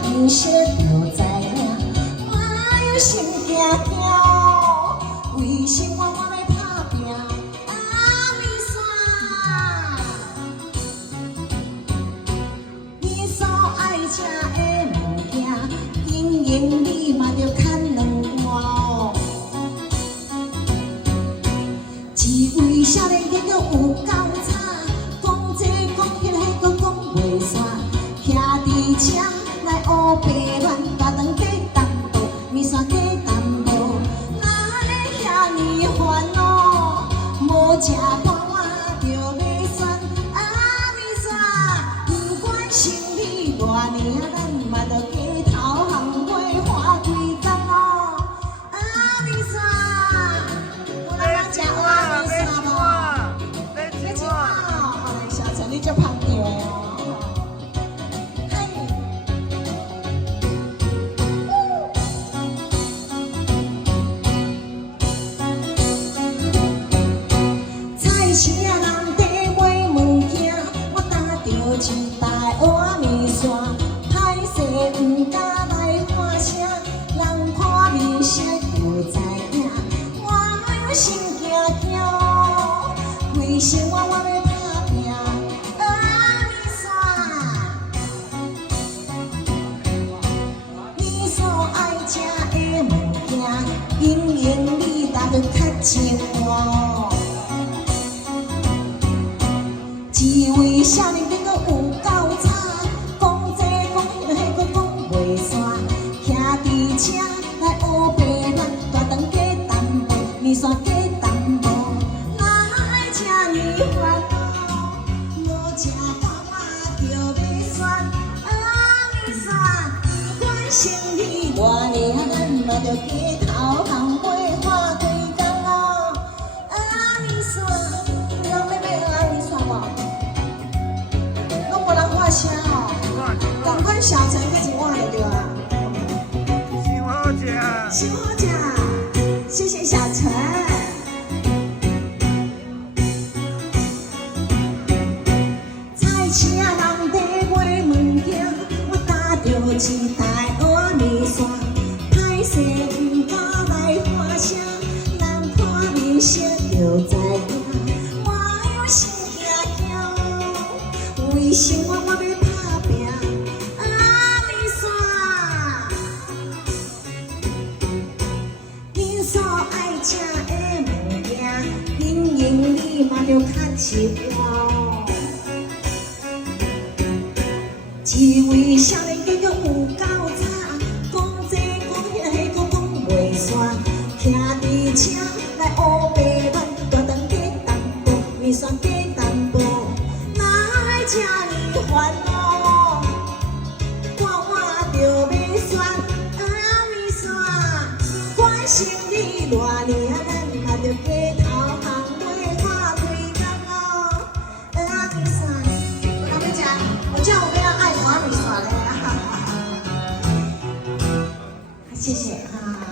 面色就知影，我有心惊惊，为生活我要打拼。阿弥陀，你所爱吃的物件，经营你嘛着牵两半。一位少年囡佫有够差，讲这讲迄个佫讲袂煞，徛伫车来乌白乱，大肠加淡薄，面线加淡薄，哪会遐尼烦恼？无食饱我着要选。阿弥陀，不管生理偌年，咱嘛着加头项买花开工哦。阿弥陀，有人要食蚵仔面线无？要吃哦，小陈你足芳调的哦。菜市啊，人在买物件，我搭着一台蚵仔面线，歹势毋敢来看声，人看面色就知影，我有心惊惊，为生活我要打拼。阿弥陀，你所爱吃的物件，经营你搭着较清淡。一位少年囡佫有够差，讲这讲迄个讲袂煞，徛伫车来乌白乱，大肠加淡薄，面线加淡薄，哪会这呢烦恼？无食饱我着要选。阿弥陀，不管生理偌年，咱嘛着加头项买花开工哦。阿弥陀，人要买阿弥陀无？无人画声哦，赶快小陈自己画就对了。真好食，真好食，谢谢小陈。菜市啊，人在买物件，我搭着一台蚵仔面线，歹势毋敢来看声，人看面色就知影，我有心惊惊，为生活我要打拼。阿弥陀，你所爱吃的物件，经营你嘛着较习惯。一位少年囡佫有够差，讲这讲迄个讲袂煞，徛伫车来乌白乱，大肠加淡薄，面线加淡薄，哪会这呢烦恼？我着要选。阿弥陀，不管生理偌年，咱嘛着加头项买花开工哦。阿弥陀，有人要食？我叫我不要爱蚵仔面线嘞，谢谢哈。